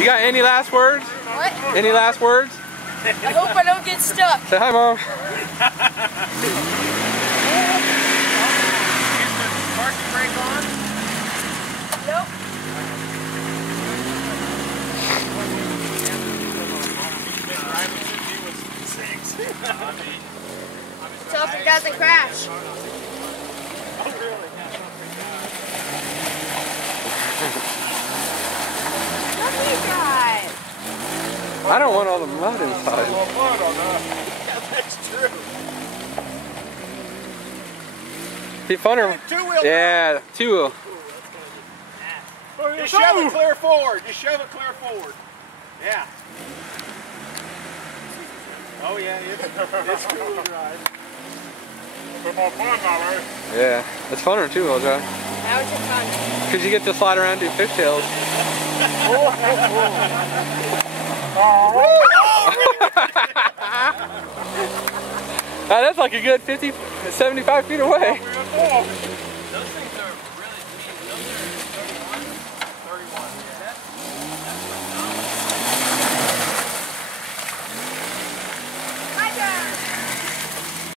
You got any last words? What? Any last words? I hope I don't get stuck. Say hi, Mom. Parking brake on? Nope. So if it doesn't crash. Look at that. I don't want all the mud inside. That's true. Be funner. Two-wheel. Yeah, two-wheel. Just shove it clear forward. Just shove it clear forward. Yeah. Oh yeah, it's cool to ride. Bit more fun now, right? Yeah, it's funner two-wheel drive. How is it fun? Because you get to slide around and do fishtails. That's like a good 50, 75 feet away.